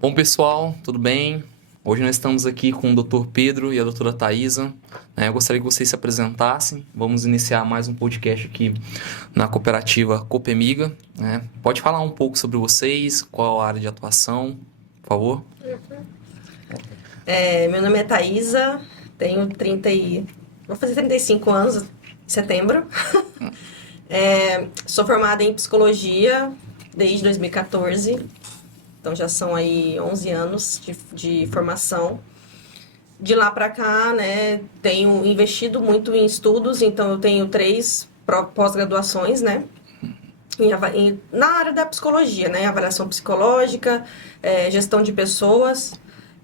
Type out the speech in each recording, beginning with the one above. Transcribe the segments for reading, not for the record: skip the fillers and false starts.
Bom, pessoal, tudo bem? Hoje nós estamos aqui com o Dr. Pedro e a doutora Thaisa. Eu gostaria que vocês se apresentassem. Vamos iniciar mais um podcast aqui na cooperativa Copemiga, né? Pode falar um pouco sobre vocês, qual a área de atuação, por favor? Meu nome é Thaisa, tenho vou fazer 35 anos em setembro. Sou formada em psicologia desde 2014, então já são aí 11 anos de formação. De lá para cá, né, tenho investido muito em estudos, então eu tenho 3 pós-graduações, né, na área da psicologia, né, avaliação psicológica, gestão de pessoas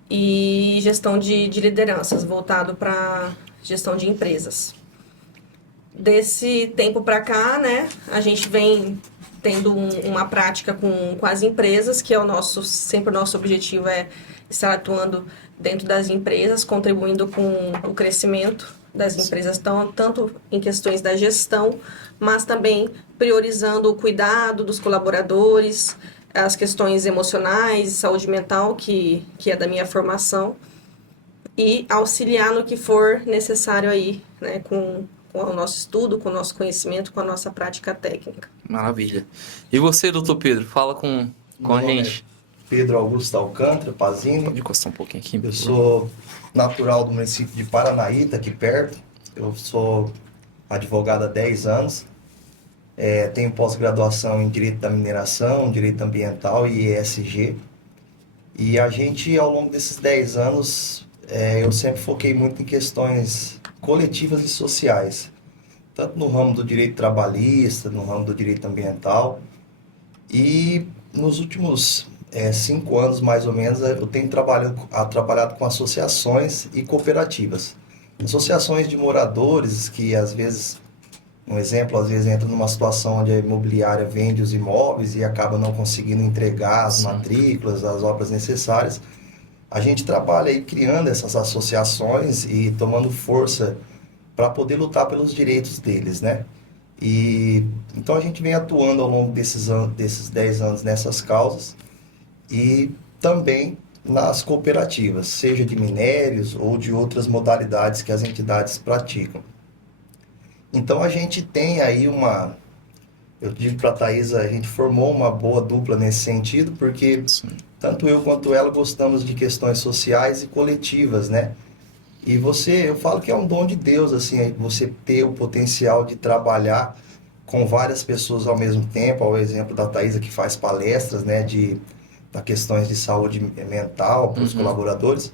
e gestão de lideranças, voltado para gestão de empresas. Desse tempo para cá, né, a gente vem tendo uma prática com as empresas, que é sempre o nosso objetivo é estar atuando dentro das empresas, contribuindo com o crescimento das empresas, tanto em questões da gestão, mas também priorizando o cuidado dos colaboradores, as questões emocionais, saúde mental, que é da minha formação, e auxiliar no que for necessário aí, né, com o nosso estudo, com o nosso conhecimento, com a nossa prática técnica. Maravilha. E você, doutor Pedro, fala com Meu a nome é gente. Pedro Augusto Alcântara Pazini. Pode encostar um pouquinho aqui. Eu sou natural do município de Paranaíta, aqui perto. Eu sou advogado há 10 anos. Tenho pós-graduação em Direito da Mineração, Direito Ambiental e ESG. E a gente, ao longo desses 10 anos, eu sempre foquei muito em questões coletivas e sociais. Tanto no ramo do direito trabalhista, no ramo do direito ambiental. E nos últimos 5 anos, mais ou menos, eu tenho trabalhado com associações e cooperativas. Associações de moradores que, às vezes, um exemplo, às vezes entra numa situação onde a imobiliária vende os imóveis e acaba não conseguindo entregar as matrículas, as obras necessárias. A gente trabalha aí criando essas associações e tomando força para poder lutar pelos direitos deles, né? E então a gente vem atuando ao longo desses 10 anos nessas causas e também nas cooperativas, seja de minérios ou de outras modalidades que as entidades praticam. Então a gente tem aí eu digo para a Thaisa, a gente formou uma boa dupla nesse sentido, porque tanto eu quanto ela gostamos de questões sociais e coletivas, né? E eu falo que é um dom de Deus, assim, você ter o potencial de trabalhar com várias pessoas ao mesmo tempo, ao exemplo da Thaisa, que faz palestras, né, da questões de saúde mental para os colaboradores.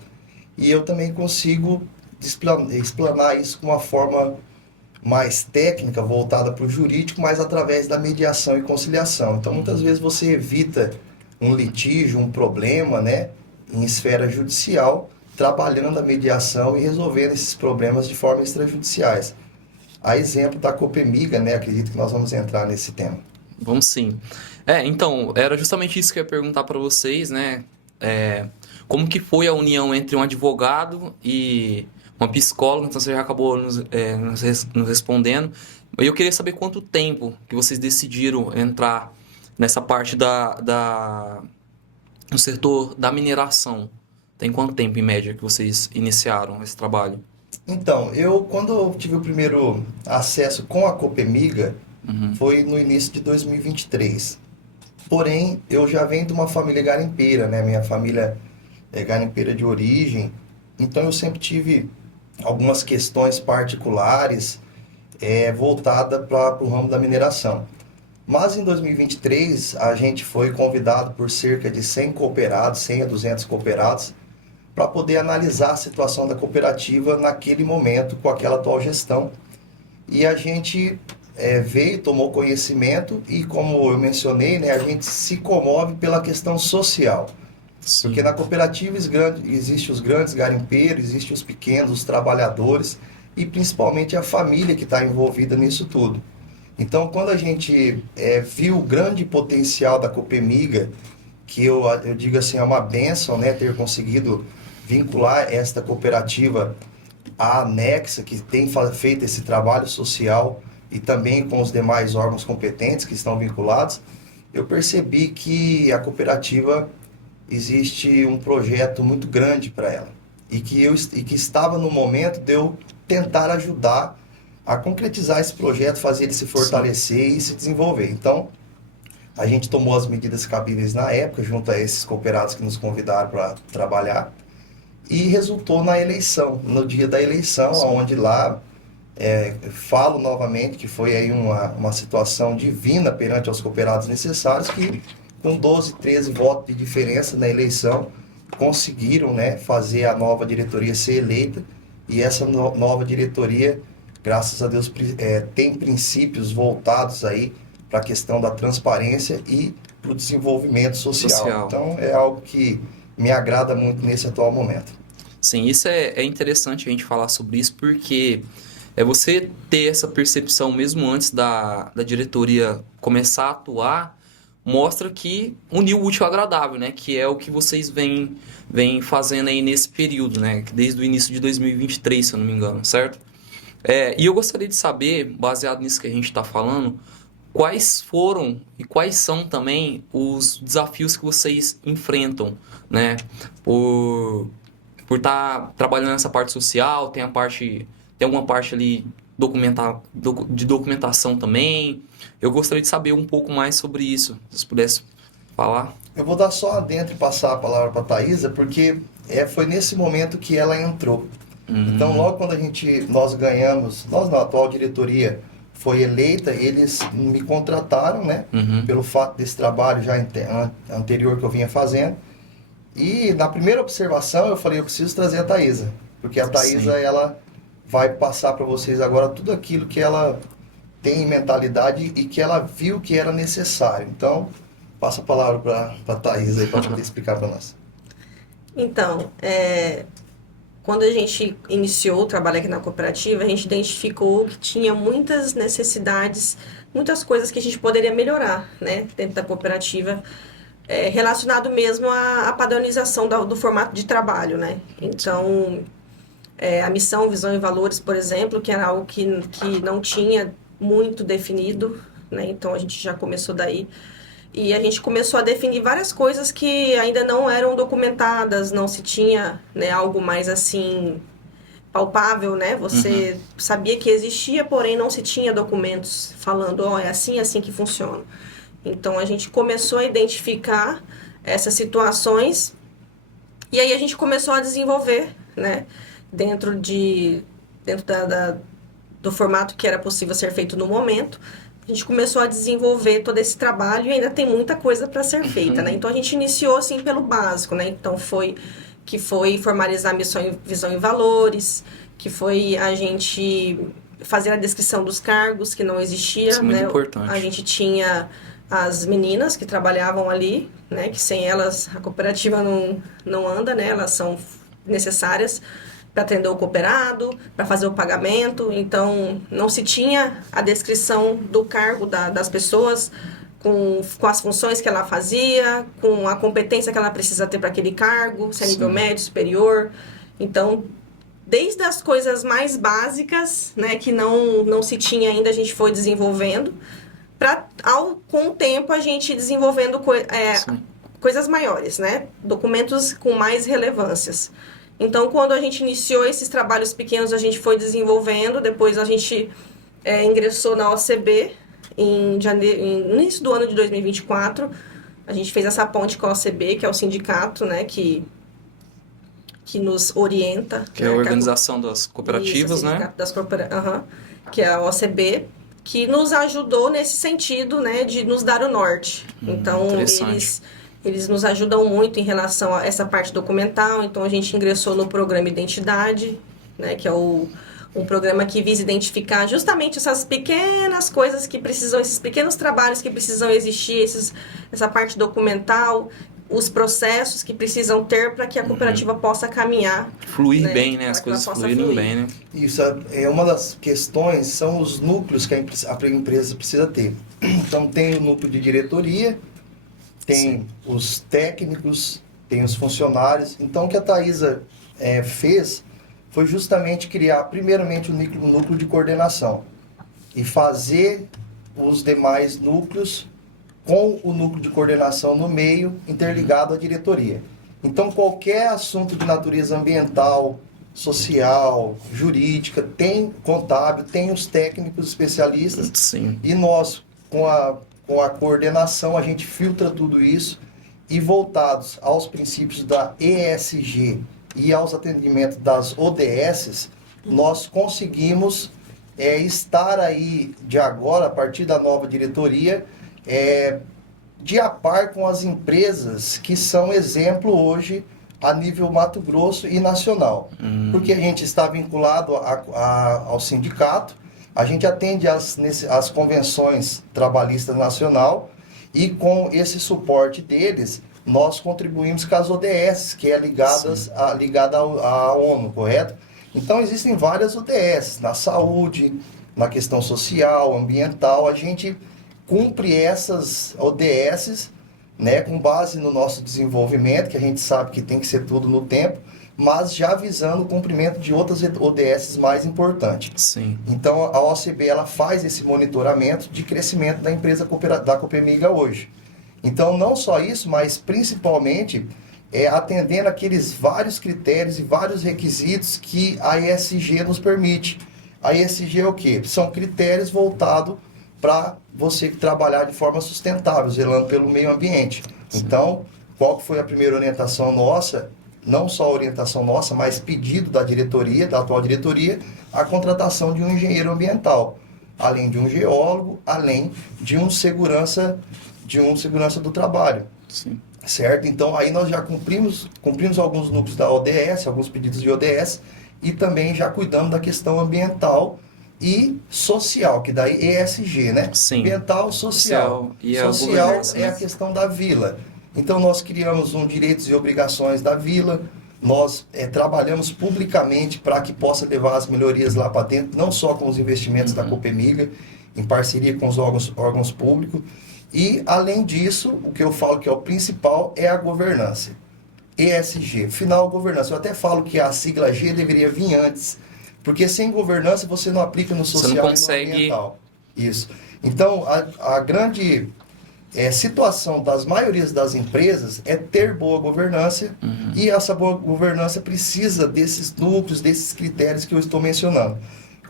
E eu também consigo explanar isso com uma forma mais técnica, voltada para o jurídico, mas através da mediação e conciliação. Então, muitas vezes você evita um litígio, um problema, né, em esfera judicial, trabalhando a mediação e resolvendo esses problemas de forma extrajudiciais. A exemplo da Copemiga, né? Acredito que nós vamos entrar nesse tema. Vamos sim. Então, era justamente isso que eu ia perguntar para vocês, né? Como que foi a união entre um advogado e uma psicóloga? Então, você já acabou nos respondendo. Eu queria saber quanto tempo que vocês decidiram entrar nessa parte no setor da mineração. Tem quanto tempo, em média, que vocês iniciaram esse trabalho? Então, quando eu tive o primeiro acesso com a Copemiga, foi no início de 2023. Porém, eu já venho de uma família garimpeira, né? Minha família é garimpeira de origem, então eu sempre tive algumas questões particulares voltadas para o ramo da mineração. Mas em 2023, a gente foi convidado por cerca de 100 cooperados, 100 a 200 cooperados, para poder analisar a situação da cooperativa naquele momento, com aquela atual gestão. E a gente veio, tomou conhecimento e, como eu mencionei, né, a gente se comove pela questão social. Sim. Porque na cooperativa existem os grandes garimpeiros, existem os pequenos, os trabalhadores e principalmente a família que está envolvida nisso tudo. Então, quando a gente viu o grande potencial da Copemiga, que eu digo assim, é uma bênção, né, ter conseguido vincular esta cooperativa à Anexa, que tem feito esse trabalho social, e também com os demais órgãos competentes que estão vinculados, eu percebi que a cooperativa existe um projeto muito grande para ela e que estava no momento de eu tentar ajudar a concretizar esse projeto, fazer ele se fortalecer e se desenvolver. Então, a gente tomou as medidas cabíveis na época, junto a esses cooperados que nos convidaram para trabalhar, e resultou na eleição, no dia da eleição, onde lá, falo novamente que foi aí uma situação divina perante aos cooperados necessários, que com 12, 13 votos de diferença na eleição, conseguiram, né, fazer a nova diretoria ser eleita, e essa nova diretoria, graças a Deus, tem princípios voltados aí para a questão da transparência e para o desenvolvimento social. Então, é algo que me agrada muito nesse atual momento. Sim, isso é interessante a gente falar sobre isso, porque você ter essa percepção mesmo antes da diretoria começar a atuar, mostra que uniu o útil ao agradável, né? Que é o que vocês vêm fazendo aí nesse período, né? Desde o início de 2023, se eu não me engano, certo? E eu gostaria de saber, baseado nisso que a gente está falando, quais foram e quais são também os desafios que vocês enfrentam, né? Por estar trabalhando nessa parte social, tem alguma parte ali de documentação também. Eu gostaria de saber um pouco mais sobre isso, se vocês pudessem falar. Eu vou dar só adentro e passar a palavra para a Thaisa, porque foi nesse momento que ela entrou. Então, logo quando nós ganhamos, na atual diretoria foi eleita, eles me contrataram, né? Pelo fato desse trabalho já anterior que eu vinha fazendo. E na primeira observação eu falei, eu preciso trazer a Thaisa, porque a Thaisa, ela vai passar para vocês agora tudo aquilo que ela tem em mentalidade e que ela viu que era necessário. Então, passa a palavra para a Thaisa aí para poder explicar para nós. Então, quando a gente iniciou o trabalho aqui na cooperativa, a gente identificou que tinha muitas necessidades, muitas coisas que a gente poderia melhorar, né, dentro da cooperativa, relacionado mesmo à padronização do formato de trabalho, né. Então, a missão, visão e valores, por exemplo, que era algo que não tinha muito definido, né, então a gente já começou daí. E a gente começou a definir várias coisas que ainda não eram documentadas, não se tinha, né, algo mais assim palpável, né? Você sabia que existia, porém não se tinha documentos falando, é assim que funciona. Então a gente começou a identificar essas situações e aí a gente começou a desenvolver, né, dentro do formato que era possível ser feito no momento. A gente começou a desenvolver todo esse trabalho e ainda tem muita coisa para ser feita, né? Então, a gente iniciou, assim, pelo básico, né? Então, foi formalizar a missão, visão e valores, que foi a gente fazer a descrição dos cargos, que não existia, isso é muito né? importante. A gente tinha as meninas que trabalhavam ali, né? Que sem elas a cooperativa não anda, né? Elas são necessárias para atender o cooperado, para fazer o pagamento. Então, não se tinha a descrição do cargo das pessoas, com as funções que ela fazia, com a competência que ela precisa ter para aquele cargo, se é nível médio, superior. Então, desde as coisas mais básicas, né, que não se tinha ainda, a gente foi desenvolvendo, com o tempo, a gente desenvolvendo coisas maiores, né, documentos com mais relevâncias. Então, quando a gente iniciou esses trabalhos pequenos, a gente foi desenvolvendo. Depois, a gente ingressou na OCB no início do ano de 2024. A gente fez essa ponte com a OCB, que é o sindicato, né, que nos orienta. Que é a Organização das Cooperativas, né? Que é a OCB, que nos ajudou nesse sentido, né, de nos dar o norte. Então, eles nos ajudam muito em relação a essa parte documental. Então, a gente ingressou no programa Identidade, né, que é um programa que visa identificar justamente essas pequenas coisas que precisam, esses pequenos trabalhos que precisam existir, essa parte documental, os processos que precisam ter para que a cooperativa possa caminhar. Fluir, né, bem, né? As coisas fluírem bem, né? Isso é uma das questões, são os núcleos que a empresa precisa ter. Então, tem o núcleo de diretoria, tem os técnicos, tem os funcionários. Então, o que a Thaisa fez foi justamente criar, primeiramente, o núcleo de coordenação e fazer os demais núcleos com o núcleo de coordenação no meio, interligado à diretoria. Então, qualquer assunto de natureza ambiental, social, jurídica, tem contábil, tem os técnicos especialistas, Sim. e nós, com a coordenação, a gente filtra tudo isso e voltados aos princípios da ESG e aos atendimentos das ODSs, nós conseguimos estar aí de agora, a partir da nova diretoria, de a par com as empresas que são exemplo hoje a nível Mato Grosso e nacional. Porque a gente está vinculado ao sindicato, a gente atende às convenções trabalhistas nacional e com esse suporte deles, nós contribuímos com as ODS, que é ligada à ONU, correto? Então existem várias ODS, na saúde, na questão social, ambiental, a gente cumpre essas ODS, né, com base no nosso desenvolvimento, que a gente sabe que tem que ser tudo no tempo, mas já visando o cumprimento de outras ODS mais importantes. Sim. Então a OCB ela faz esse monitoramento de crescimento da empresa da Copemiga hoje. Então não só isso, mas principalmente atendendo aqueles vários critérios e vários requisitos que a ESG nos permite. A ESG é o quê? São critérios voltados para você trabalhar de forma sustentável, zelando pelo meio ambiente. Sim. Então, qual que foi a primeira orientação nossa? Não só a orientação nossa, mas pedido da diretoria, da atual diretoria, a contratação de um engenheiro ambiental, além de um geólogo, além de um segurança do trabalho. Sim. Certo? Então, aí nós já cumprimos alguns núcleos da ODS, alguns pedidos de ODS, e também já cuidamos da questão ambiental e social, que daí ESG, né? Sim. Ambiental, social. E a social governança, é né? a questão da vila. Então, nós criamos um direitos e obrigações da vila, nós trabalhamos publicamente para que possa levar as melhorias lá para dentro, não só com os investimentos da Copemiga, em parceria com os órgãos públicos. E, além disso, o que eu falo que é o principal é a governança. ESG, final governança. Eu até falo que a sigla G deveria vir antes, porque sem governança você não aplica no social Você não e no consegue... ambiental. Isso. Então, a grande situação das maiorias das empresas é ter boa governança, e essa boa governança precisa desses núcleos, desses critérios que eu estou mencionando.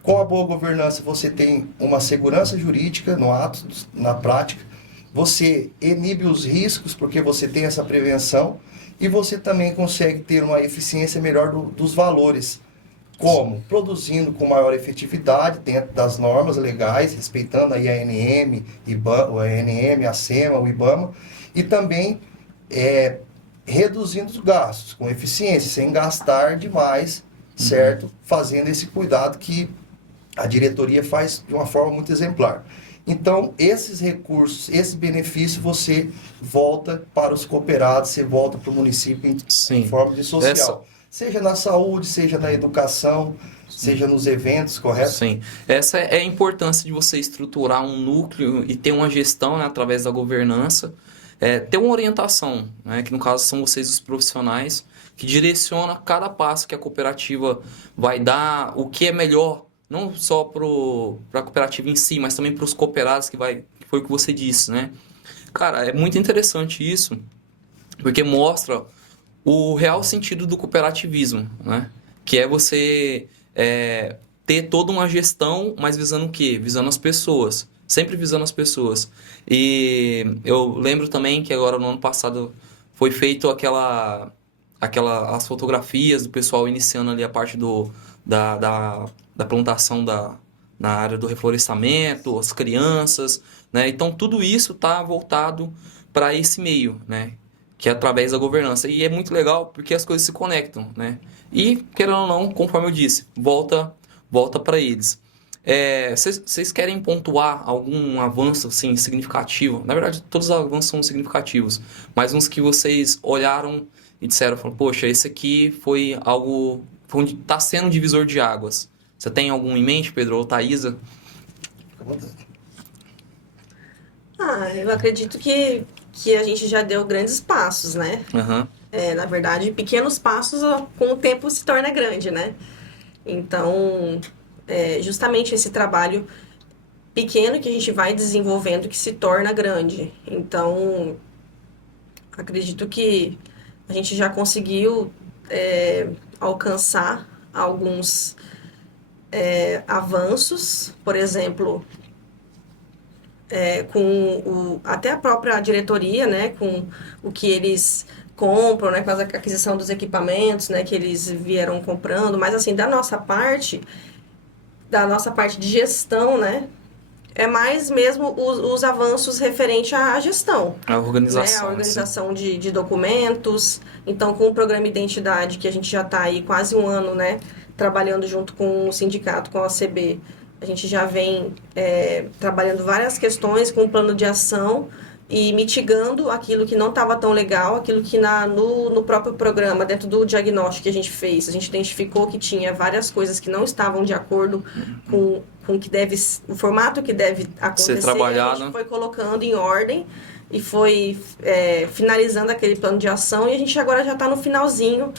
Com a boa governança você tem uma segurança jurídica no ato, na prática, você inibe os riscos porque você tem essa prevenção e você também consegue ter uma eficiência melhor dos valores. Como? Produzindo com maior efetividade dentro das normas legais, respeitando aí a ANM, a SEMA, o IBAMA, e também reduzindo os gastos com eficiência, sem gastar demais, certo? Fazendo esse cuidado que a diretoria faz de uma forma muito exemplar. Então, esses recursos, esse benefício, você volta para os cooperados, você volta para o município em forma de social. Seja na saúde, seja na educação, seja nos eventos, correto? Sim. Essa é a importância de você estruturar um núcleo e ter uma gestão, né, através da governança. Ter uma orientação, né, que no caso são vocês os profissionais, que direciona cada passo que a cooperativa vai dar, o que é melhor, não só para a cooperativa em si, mas também para os cooperados, que foi o que você disse, né? Cara, é muito interessante isso, porque mostra o real sentido do cooperativismo, né? Que é você ter toda uma gestão, mas visando o quê? Visando as pessoas. Sempre visando as pessoas. E eu lembro também que agora no ano passado foi feito as fotografias do pessoal iniciando ali a parte da plantação na área do reflorestamento, as crianças, né? Então tudo isso está voltado para esse meio, né? Que é através da governança. E é muito legal porque as coisas se conectam, né? E, querendo ou não, conforme eu disse, volta para eles. Vocês querem pontuar algum avanço assim, significativo? Na verdade, todos os avanços são significativos, mas uns que vocês olharam e disseram, poxa, esse aqui foi algo... está sendo um divisor de águas. Você tem algum em mente, Pedro ou Thaisa? Eu acredito que a gente já deu grandes passos, né? Uhum. Na verdade, pequenos passos com o tempo se torna grande, né? Então, justamente esse trabalho pequeno que a gente vai desenvolvendo que se torna grande. Então, acredito que a gente já conseguiu alcançar alguns avanços, por exemplo, até a própria diretoria, né, com o que eles compram, né, com a aquisição dos equipamentos, né, que eles vieram comprando, mas assim, da nossa parte de gestão, né, é mais mesmo os avanços referente à gestão. A organização. Né? A organização de documentos. Então, com o programa Identidade, que a gente já está aí quase um ano, né, trabalhando junto com o sindicato, com a OCB, a gente já vem trabalhando várias questões com o plano de ação e mitigando aquilo que não estava tão legal, aquilo que no próprio programa, dentro do diagnóstico que a gente fez, a gente identificou que tinha várias coisas que não estavam de acordo com o formato que deve acontecer. Ser trabalhado. A gente foi colocando em ordem e foi finalizando aquele plano de ação e a gente agora já está no finalzinho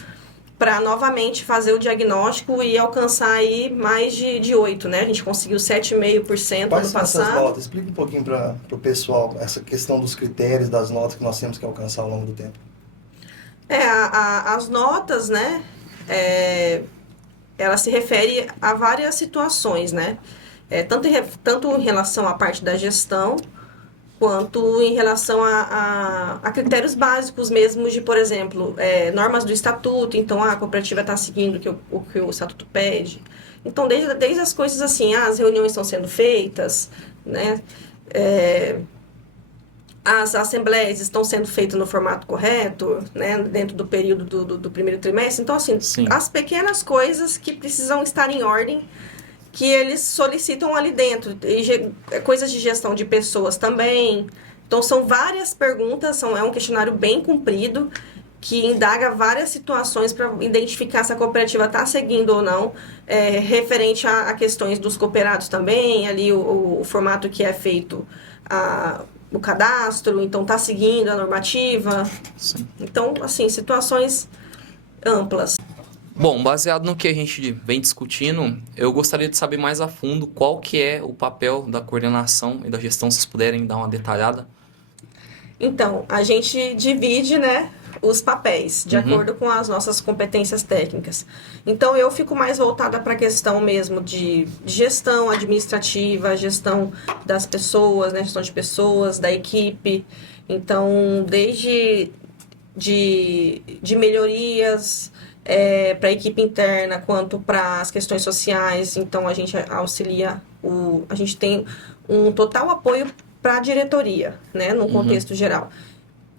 para novamente fazer o diagnóstico e alcançar aí mais de 8, né? A gente conseguiu 7,5% Quais ano são essas passado. notas? Explica um pouquinho para o pessoal essa questão dos critérios, das notas que nós temos que alcançar ao longo do tempo. As notas, né? Ela se refere a várias situações, né? Tanto em relação à parte da gestão, quanto em relação a critérios básicos mesmo de, por exemplo, normas do estatuto. Então, a cooperativa está seguindo o que o estatuto pede. Então, desde as coisas assim, as reuniões estão sendo feitas, né? As assembleias estão sendo feitas no formato correto, né? Dentro do período do primeiro trimestre. Então, assim, Sim. As pequenas coisas que precisam estar em ordem que eles solicitam ali dentro. Coisas de gestão de pessoas também. Então, são várias perguntas, é um questionário bem comprido, que indaga várias situações para identificar se a cooperativa está seguindo ou não, referente a questões dos cooperados também, ali o formato que é feito o cadastro, então está seguindo a normativa. Sim. Então, assim, situações amplas. Bom, baseado no que a gente vem discutindo, eu gostaria de saber mais a fundo qual que é o papel da coordenação e da gestão, se vocês puderem dar uma detalhada. Então, a gente divide, né, os papéis, de acordo com as nossas competências técnicas. Então, eu fico mais voltada para a questão mesmo de gestão administrativa, gestão das pessoas, né, gestão de pessoas, da equipe. Então, desde de melhorias para a equipe interna, quanto para as questões sociais. Então, a gente auxilia, a gente tem um total apoio para a diretoria, né, num contexto geral.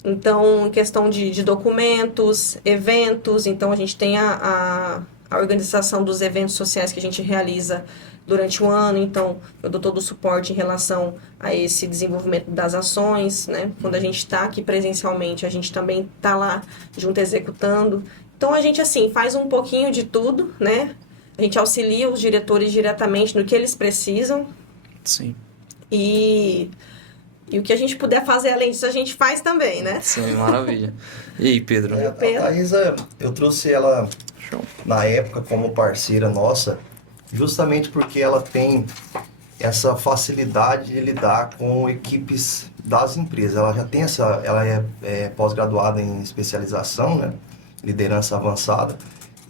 Então, em questão de documentos, eventos, então a gente tem a organização dos eventos sociais que a gente realiza durante o ano, então eu dou todo o suporte em relação a esse desenvolvimento das ações, né? Quando a gente está aqui presencialmente, a gente também está lá junto executando. Então, a gente, assim, faz um pouquinho de tudo, né? A gente auxilia os diretores diretamente no que eles precisam. Sim. E o que a gente puder fazer além disso, a gente faz também, né? Sim, maravilha. E aí, Pedro? A Thaisa, eu trouxe ela Show. na época como parceira nossa, justamente porque ela tem essa facilidade de lidar com equipes das empresas. Ela já tem ela é pós-graduada em especialização, né? Liderança avançada.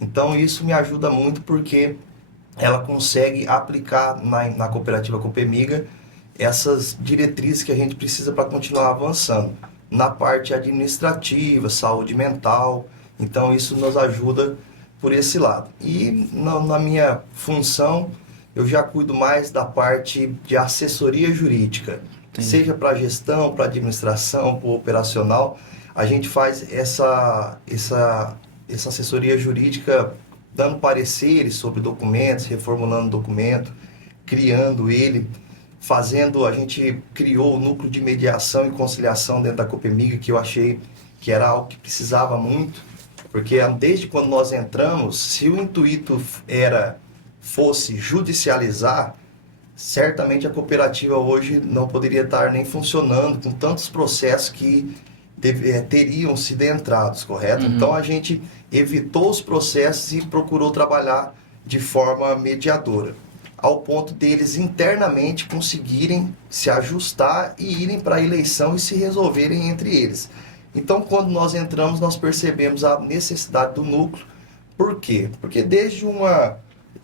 Então, isso me ajuda muito porque ela consegue aplicar na cooperativa Copemiga essas diretrizes que a gente precisa para continuar avançando na parte administrativa, saúde mental. Então, isso nos ajuda por esse lado. E na minha função, eu já cuido mais da parte de assessoria jurídica. Entendi. Seja para gestão, para administração, para operacional. A gente faz essa assessoria jurídica dando pareceres sobre documentos, reformulando documento, criando ele, a gente criou o núcleo de mediação e conciliação dentro da Copemiga, que eu achei que era algo que precisava muito, porque desde quando nós entramos, se o intuito fosse judicializar, certamente a cooperativa hoje não poderia estar nem funcionando com tantos processos que teriam sido entrados, correto? Então, a gente evitou os processos e procurou trabalhar de forma mediadora. ao ponto deles internamente conseguirem se ajustar e irem para a eleição e se resolverem entre eles. Então, quando nós entramos, nós percebemos a necessidade do núcleo. Por quê? Porque desde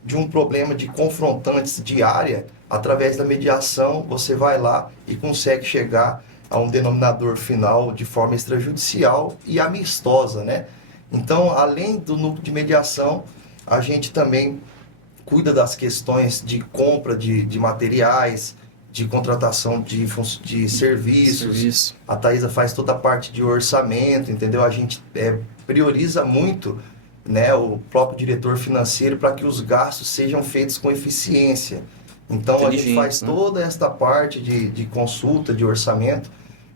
de um problema de confrontantes diária, através da mediação, você vai lá e consegue chegar a um denominador final de forma extrajudicial e amistosa, né? Então, além do núcleo de mediação, a gente também cuida das questões de compra de materiais, de contratação de serviços. A Thaisa faz toda a parte de orçamento, entendeu? A gente prioriza muito, né, o próprio diretor financeiro para que os gastos sejam feitos com eficiência. Então, a gente faz toda esta parte de consulta, de orçamento,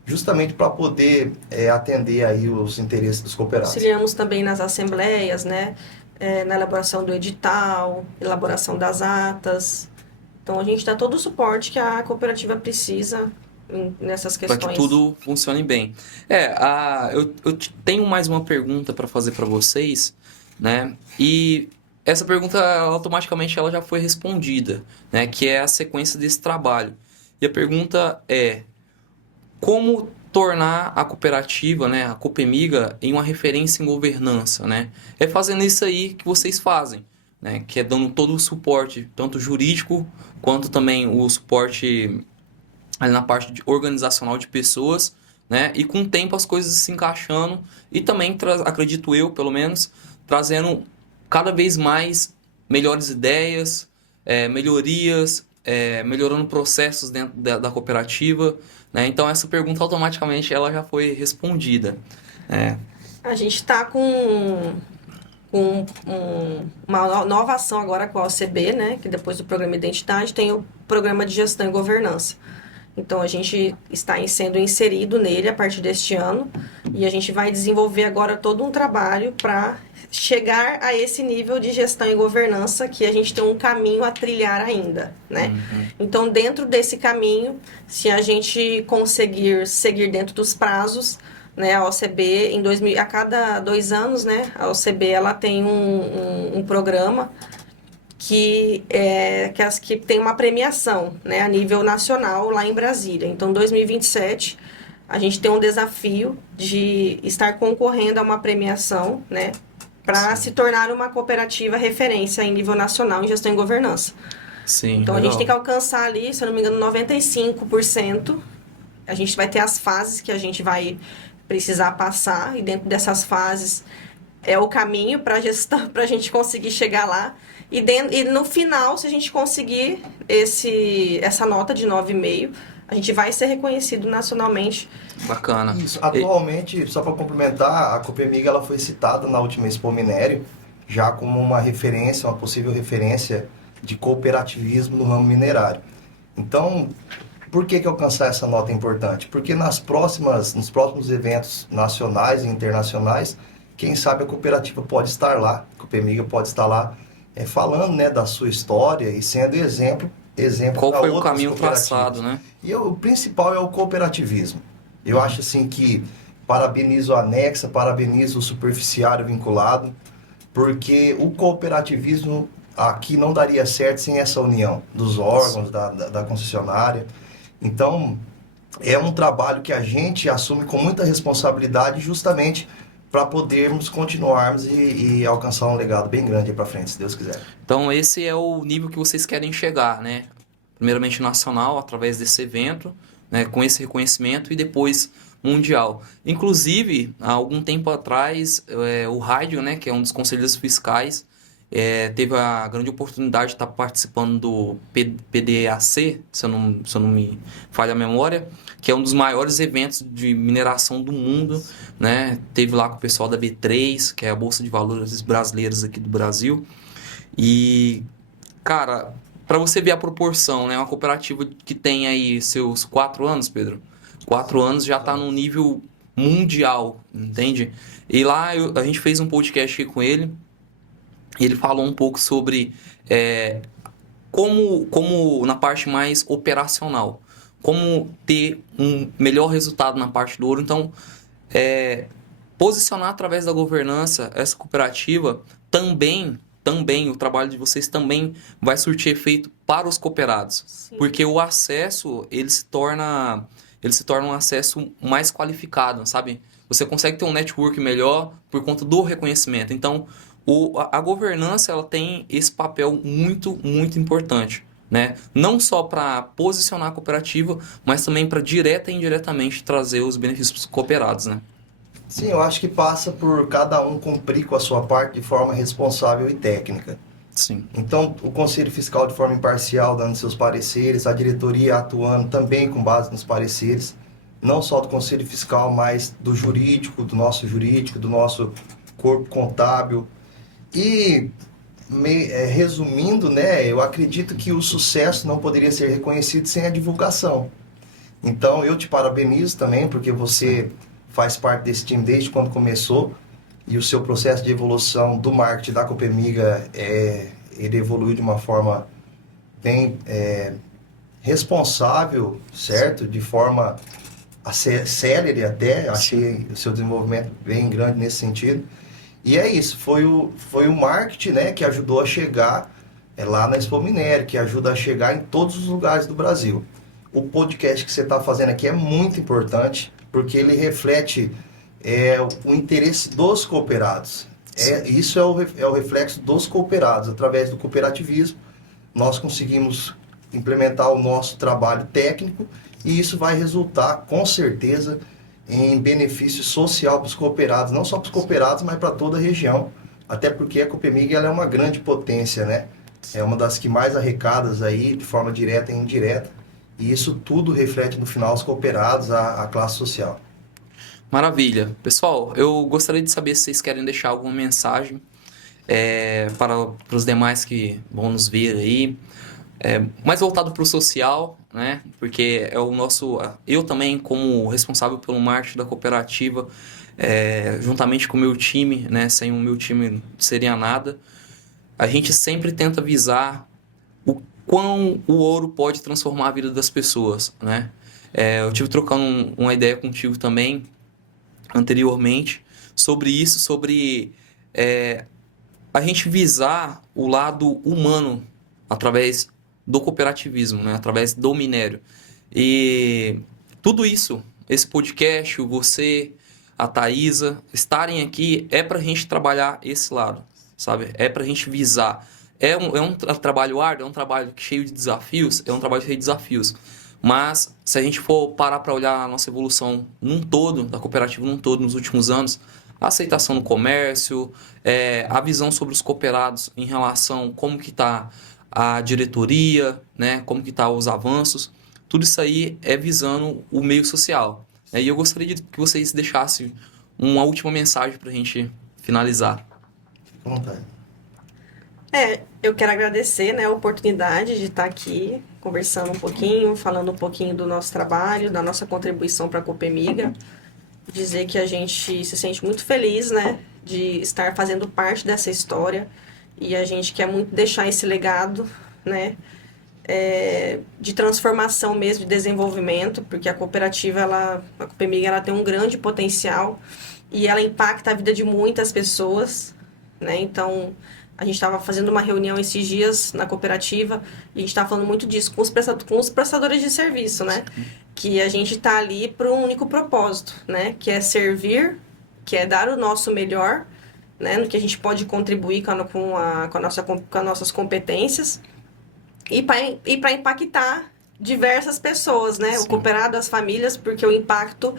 justamente para poder atender aí os interesses dos cooperados. Auxiliamos também nas assembleias, né? Na elaboração do edital, elaboração das atas. Então, a gente dá todo o suporte que a cooperativa precisa nessas questões. Para que tudo funcione bem. Eu tenho mais uma pergunta para fazer para vocês, né? E essa pergunta, automaticamente, ela já foi respondida, né? Que é a sequência desse trabalho. E a pergunta é: como tornar a cooperativa, né, a Coopemiga, em uma referência em governança, né? É fazendo isso aí que vocês fazem, né? Que é dando todo o suporte, tanto jurídico, quanto também o suporte ali na parte organizacional de pessoas, né? E com o tempo as coisas se encaixando e também, acredito eu, pelo menos, trazendo cada vez mais melhores ideias, melhorias, melhorando processos dentro da cooperativa, né? Então essa pergunta automaticamente ela já foi respondida. A gente está com uma nova ação agora com a OCB, né? Que depois do programa Identidade tem o programa de gestão e governança. Então a gente está sendo inserido nele a partir deste ano e a gente vai desenvolver agora todo um trabalho para chegar a esse nível de gestão e governança que a gente tem um caminho a trilhar ainda, né? Uhum. Então, dentro desse caminho, se a gente conseguir seguir dentro dos prazos, né, a OCB, a cada 2 anos, né, a OCB ela tem um programa que tem uma premiação, né, a nível nacional lá em Brasília. Então, 2027, a gente tem um desafio de estar concorrendo a uma premiação, né, para se tornar uma cooperativa referência em nível nacional em gestão e governança. Sim, então, legal. A gente tem que alcançar ali, se eu não me engano, 95%. A gente vai ter as fases que a gente vai precisar passar, e dentro dessas fases é o caminho para a gente conseguir chegar lá. E no final, se a gente conseguir essa nota de 9,5, a gente vai ser reconhecido nacionalmente. Bacana. Isso. Atualmente, só para complementar, a Coopemiga ela foi citada na última Expo Minério já como uma referência, uma possível referência de cooperativismo no ramo minerário. Então, por que alcançar essa nota é importante? Porque nos próximos eventos nacionais e internacionais, quem sabe a cooperativa pode estar lá, a Coopemiga pode estar lá falando, né, da sua história e sendo exemplo qual foi o caminho traçado, né? E o principal é o cooperativismo. Eu acho assim que parabenizo a Anexa, parabenizo o superficiário vinculado, porque o cooperativismo aqui não daria certo sem essa união dos órgãos, da concessionária. Então, é um trabalho que a gente assume com muita responsabilidade justamente para podermos continuarmos e alcançar um legado bem grande para frente, se Deus quiser. Então, esse é o nível que vocês querem chegar, né? Primeiramente nacional, através desse evento, né? Com esse reconhecimento, e depois mundial. Inclusive, há algum tempo atrás, o Rádio, né? Que é um dos conselheiros fiscais, teve a grande oportunidade de estar participando do PDAC, se eu não me falha a memória, que é um dos maiores eventos de mineração do mundo, né? Teve lá com o pessoal da B3, que é a Bolsa de Valores Brasileiros aqui do Brasil. E, cara, para você ver a proporção, né? Uma cooperativa que tem aí seus 4 anos, Pedro, 4 anos já está num nível mundial, entende? E lá a gente fez um podcast aqui com ele. Ele falou um pouco sobre como na parte mais operacional, como ter um melhor resultado na parte do ouro. Então, posicionar através da governança essa cooperativa também também, o trabalho de vocês também vai surtir efeito para os cooperados. Sim. Porque o acesso, ele se torna um acesso mais qualificado, sabe? Você consegue ter um network melhor por conta do reconhecimento. Então, a governança, ela tem esse papel muito, muito importante, né? Não só para posicionar a cooperativa, mas também para direta e indiretamente trazer os benefícios para os cooperados, né? Sim, eu acho que passa por cada um cumprir com a sua parte de forma responsável e técnica. Sim. Então, o Conselho Fiscal de forma imparcial dando seus pareceres, a diretoria atuando também com base nos pareceres, não só do Conselho Fiscal, mas do jurídico, do nosso corpo contábil. E, resumindo, né, eu acredito que o sucesso não poderia ser reconhecido sem a divulgação. Então, eu te parabenizo também, porque você faz parte desse time desde quando começou, e o seu processo de evolução do marketing da Copemiga, ele evoluiu de uma forma bem responsável, certo? De forma célere até, achei o seu desenvolvimento bem grande nesse sentido. E é isso, foi o marketing, né, que ajudou a chegar lá na Expo Minério, que ajuda a chegar em todos os lugares do Brasil. O podcast que você está fazendo aqui é muito importante, porque ele reflete o interesse dos cooperados. Isso é o reflexo dos cooperados. Através do cooperativismo, nós conseguimos implementar o nosso trabalho técnico e isso vai resultar, com certeza, em benefício social para os cooperados, não só para os cooperados, mas para toda a região, até porque a Copemiga ela é uma grande potência, né? É uma das que mais arrecadas aí, de forma direta e indireta, e isso tudo reflete no final os cooperados, a classe social. Maravilha. Pessoal, eu gostaria de saber se vocês querem deixar alguma mensagem para os demais que vão nos ver aí, mais voltado para o social, né? Porque é o nosso... Eu também, como responsável pelo marketing da cooperativa, juntamente com o meu time, né? Sem o meu time não seria nada. A gente sempre tenta visar o quão o ouro pode transformar a vida das pessoas, né? Eu tive trocando uma ideia contigo também, anteriormente, sobre isso, sobre a gente visar o lado humano através do cooperativismo, né? Através do minério. E tudo isso, esse podcast, você, a Thaisa, estarem aqui, é para a gente trabalhar esse lado, sabe? É para a gente visar. É um trabalho árduo, é um trabalho cheio de desafios, mas se a gente for parar para olhar a nossa evolução num todo, da cooperativa num todo, nos últimos anos, a aceitação no comércio, a visão sobre os cooperados em relação a como que está a diretoria, né, como que está os avanços, tudo isso aí é visando o meio social. E eu gostaria que vocês deixassem uma última mensagem para a gente finalizar. Fique à vontade. Eu quero agradecer, né, a oportunidade de estar aqui conversando um pouquinho, falando um pouquinho do nosso trabalho, da nossa contribuição para a Copemiga. Dizer que a gente se sente muito feliz, né, de estar fazendo parte dessa história e a gente quer muito deixar esse legado, né, de transformação mesmo, de desenvolvimento, porque a cooperativa, a Copemiga, ela tem um grande potencial e ela impacta a vida de muitas pessoas, né, então... A gente estava fazendo uma reunião esses dias na cooperativa e a gente estava falando muito disso com os prestadores de serviço, né? Que a gente está ali para um único propósito, né? Que é servir, que é dar o nosso melhor, né? No que a gente pode contribuir com as nossas competências e para impactar diversas pessoas, né? Sim. O cooperado, as famílias, porque o impacto,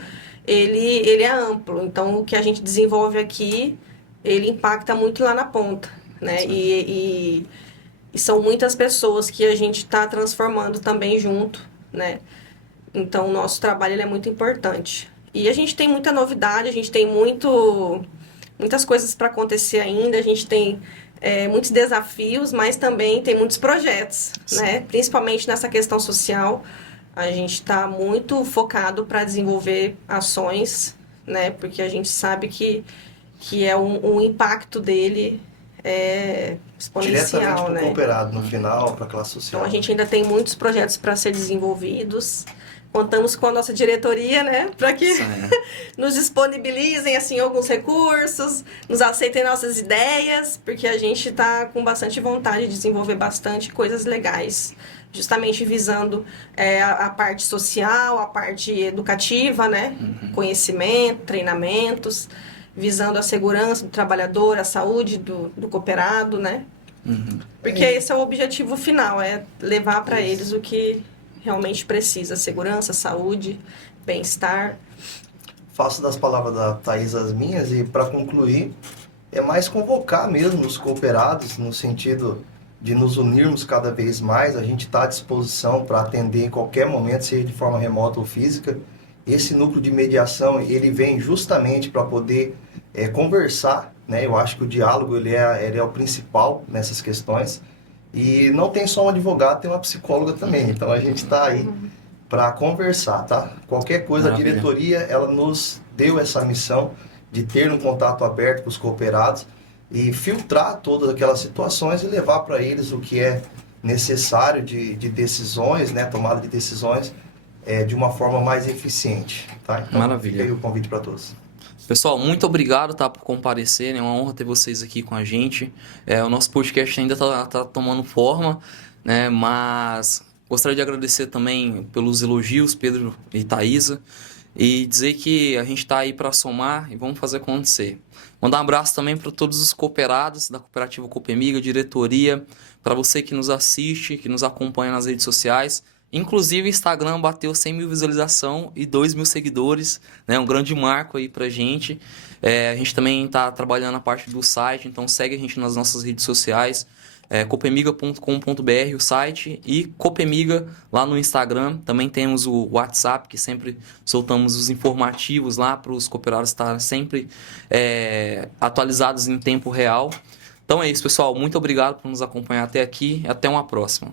ele é amplo. Então, o que a gente desenvolve aqui, ele impacta muito lá na ponta. Né? E são muitas pessoas que a gente está transformando também junto, né? Então, o nosso trabalho ele é muito importante. E a gente tem muita novidade, a gente tem muitas coisas para acontecer ainda, a gente tem muitos desafios, mas também tem muitos projetos, né? Principalmente nessa questão social. A gente está muito focado para desenvolver ações, né? Porque a gente sabe que o impacto dele exponencial, Diretamente para o né? cooperado no final, para a classe social. Então a gente ainda tem muitos projetos para ser desenvolvidos, Contamos com a nossa diretoria, né, para que Isso é. nos disponibilizem assim alguns recursos, nos aceitem nossas ideias, porque a gente está com bastante vontade de desenvolver bastante coisas legais, justamente visando a parte social, a parte educativa, né, conhecimento, treinamentos, visando a segurança do trabalhador, a saúde do cooperado, né, porque esse é o objetivo final, é levar para eles o que realmente precisa, segurança, saúde, bem-estar. Faço das palavras da Thaís as minhas e, para concluir, é mais convocar mesmo os cooperados, no sentido de nos unirmos cada vez mais. A gente está à disposição para atender em qualquer momento, seja de forma remota ou física. Esse núcleo de mediação, ele vem justamente para poder conversar, né? Eu acho que o diálogo ele é o principal nessas questões. E não tem só um advogado, tem uma psicóloga também. Então a gente está aí para conversar, tá? Qualquer coisa, Maravilha. a diretoria, ela nos deu essa missão de ter um contato aberto com os cooperados e filtrar todas aquelas situações e levar para eles o que é necessário de decisões, né? Tomada de decisões de uma forma mais eficiente, tá? Então, Maravilha. fica aí o convite para todos. Pessoal, muito obrigado, tá, por comparecerem. É uma honra ter vocês aqui com a gente. O nosso podcast ainda tá tomando forma, né? Mas gostaria de agradecer também pelos elogios, Pedro e Thaisa, e dizer que a gente está aí para somar e vamos fazer acontecer. Mandar um abraço também para todos os cooperados da Cooperativa Copemiga, diretoria, para você que nos assiste, que nos acompanha nas redes sociais. Inclusive, o Instagram bateu 100 mil visualizações e 2 mil seguidores, né? Um grande marco aí pra gente. A gente também está trabalhando a parte do site, então segue a gente nas nossas redes sociais, copemiga.com.br o site e Copemiga lá no Instagram. Também temos o WhatsApp, que sempre soltamos os informativos lá para os cooperados estarem sempre atualizados em tempo real. Então é isso, pessoal. Muito obrigado por nos acompanhar até aqui e até uma próxima.